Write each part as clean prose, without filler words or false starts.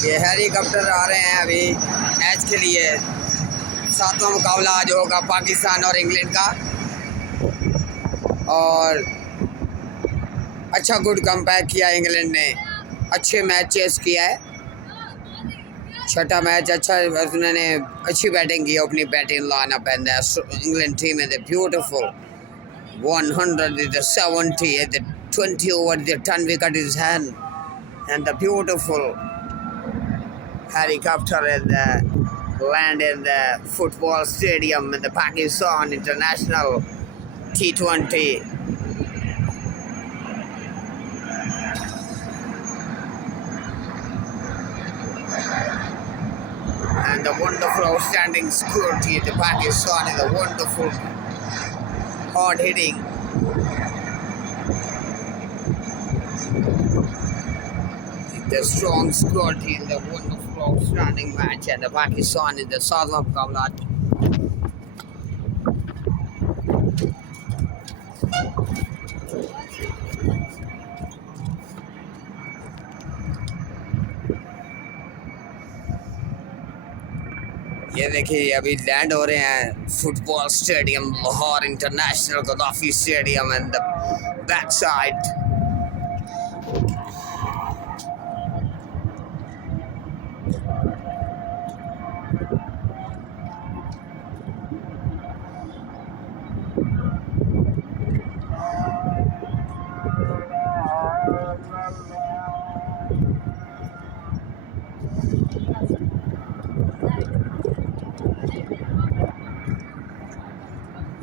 ये हेलीकॉप्टर आ रहे हैं अभी मैच के लिए। सातवां मुकाबला आज होगा पाकिस्तान और इंग्लैंड का, और अच्छा गुड कमबैक किया इंग्लैंड ने, अच्छे मैच चेस किया है। छठा मैच अच्छा, उन्होंने अच्छी बैटिंग की, अपनी batting lineup and England team is beautiful 170 at the 20 over the 10 wicket is hand, and the beautiful helicopter in the land in the football stadium in the Pakistan International T20. And the wonderful outstanding security in the Pakistan and the wonderful hard hitting. The strong security in the wonderful outstanding match, and the Pakistan in the Southern Muqabla. ये देखिए अभी land हो रहे हैं football stadium Lahore international Gaddafi stadium and the back side.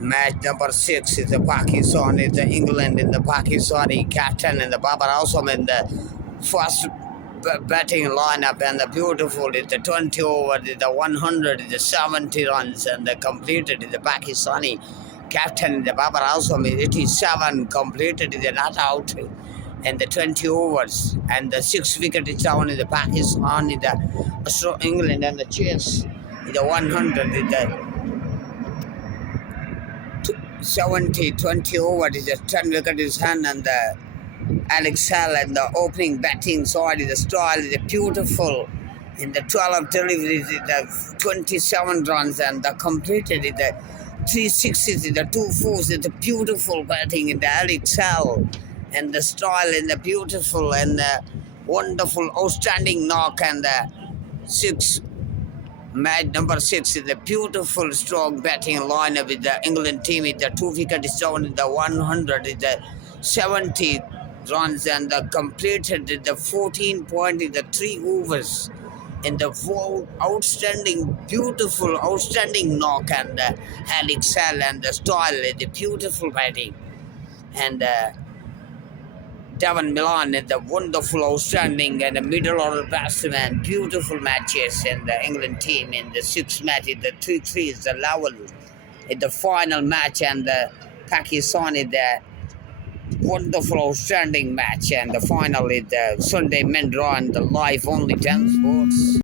Match number 6 is the Pakistan, is the England in the Pakistani captain and the Babar Azam in the first batting lineup, and the beautiful is the 20 over, is the 100, is the 70 runs, and the completed is the Pakistani captain, the Babar Azam is 87 completed, is not out, and the 20 overs, and the 6 wicket is down in the Pakistan, is the England, and the chase is the 100, is the 70, 20 over is a 10 wicket is hand, and the Alex Hall and the opening batting side is the style is beautiful. In the 12 deliveries is the 27 runs, and the completed is the 360s, is the 2-4s, is the beautiful batting in the Alex Hall, and the style in the beautiful and the wonderful outstanding knock, and the 6. Match number 6 is a beautiful strong batting lineup with the England team. With the 2 wicket is down in the 100 is the 70 runs, and the completed is the 14 point is the 3 overs in the 4 outstanding beautiful outstanding knock, and the Alex Hall and the style is the beautiful batting, and Devon Milan is the wonderful, outstanding, and the middle order batsman. Beautiful matches in the England team. In the 6th match, the 3-3 is the level. In the final match, and the Pakistan is the wonderful, outstanding match, and the final is the Sunday men draw and the live only 10 sports.